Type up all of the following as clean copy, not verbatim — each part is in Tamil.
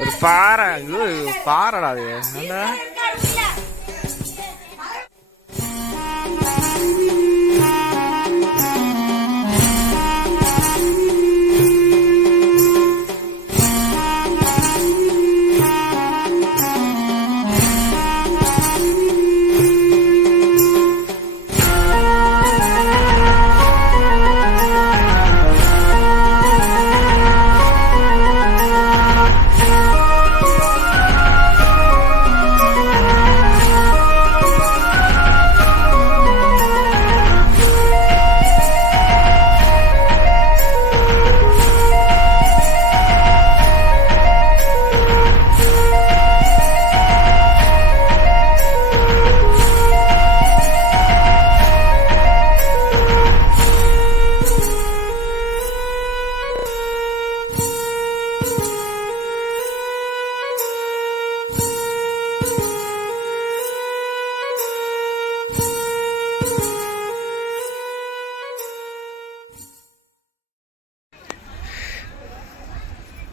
ஒரு பாறை பாறைடா அது.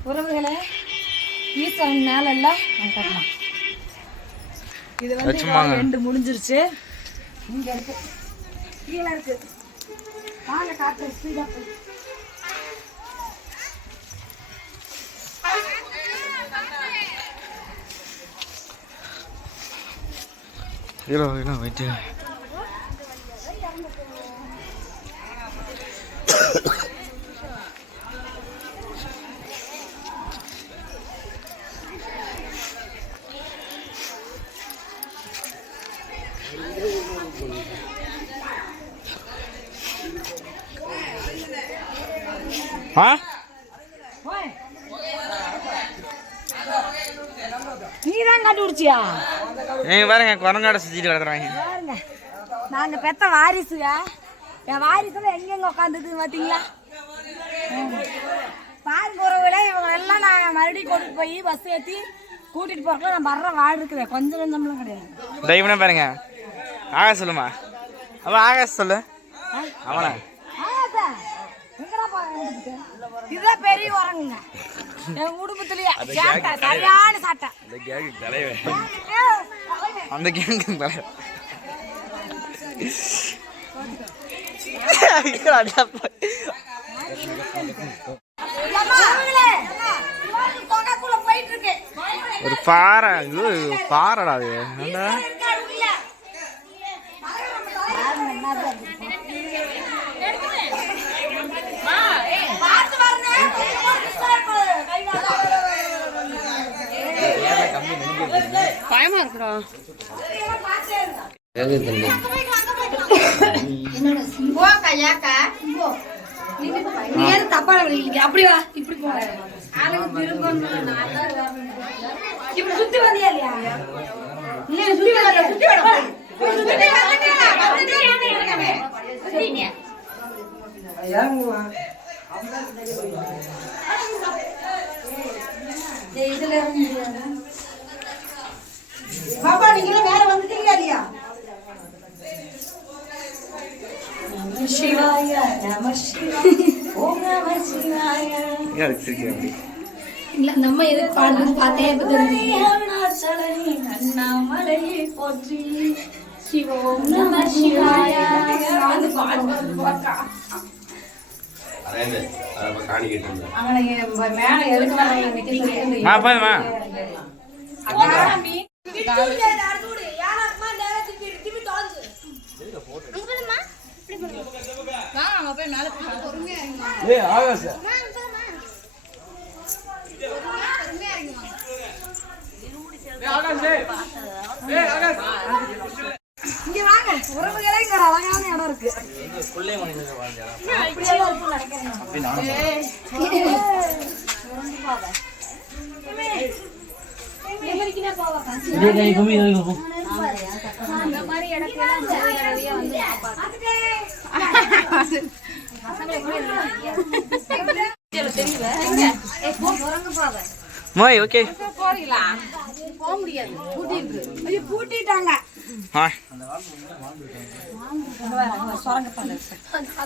உறவுகளே, ஈஸ்வரன் மேல இல்ல இது வந்து ரெண்டு முடிஞ்சிருச்சு. இங்க இருக்கு, கீழே இருக்கு. வாங்க காட்டு ஸ்பீடா போய். வைத்தியா நீதான் கண்டுபிடிச்சியா? நீங்க பாருங்க, குரங்காட சுத்திட்டு கிடக்குறாங்க. நாங்க பெத்த வாரிசுங்க. என் வாரிசுல எங்கெங்க உட்காந்துருக்கு பாத்தீங்களா? பாருங்க உறவுல, இவங்க எல்லாம் நான் மறுபடியும் கொண்டு போய் பஸ் ஏற்றி கூட்டிட்டு போறதுல நான் வர்ற வாடு இருக்குது. கொஞ்சம் கொஞ்சம்லாம் கிடையாது. தெய்வனே பாருங்க. ஆகாஷ் சொல்லுமா? அவன் ஆகாஷ் சொல்லு. அவனா இதுதான் பெரிய உரங்குங்க என் குடும்பத்திலேயே. சரியான சாட்டை அந்த கேங்கு தலைவர். ஒரு பாறை பாறைடா அது. பயமா இருக்குடா. தப்பா அப்படியா? இப்படி சுத்தி வந்தியா இல்லையா? பாப்பா நீங்களும் வேற வந்துட்டீங்க இல்லையா? சிவாய நம சிவாய ஓம் நம சிவாய. இல்ல நம்ம எதுக்கு பாடுறது பார்த்தே அண்ணாமலையை போற்றி சிவோம் நம சிவாய. அது பாடுறது மேல எதுக்கு இங்க வாங்க உறவுகளே, இங்க அழகான இடம் இருக்கு.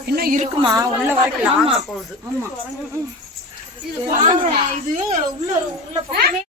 இன்னும் இருக்குமா உள்ள வரைக்கும்? ஆமா, இது உள்ள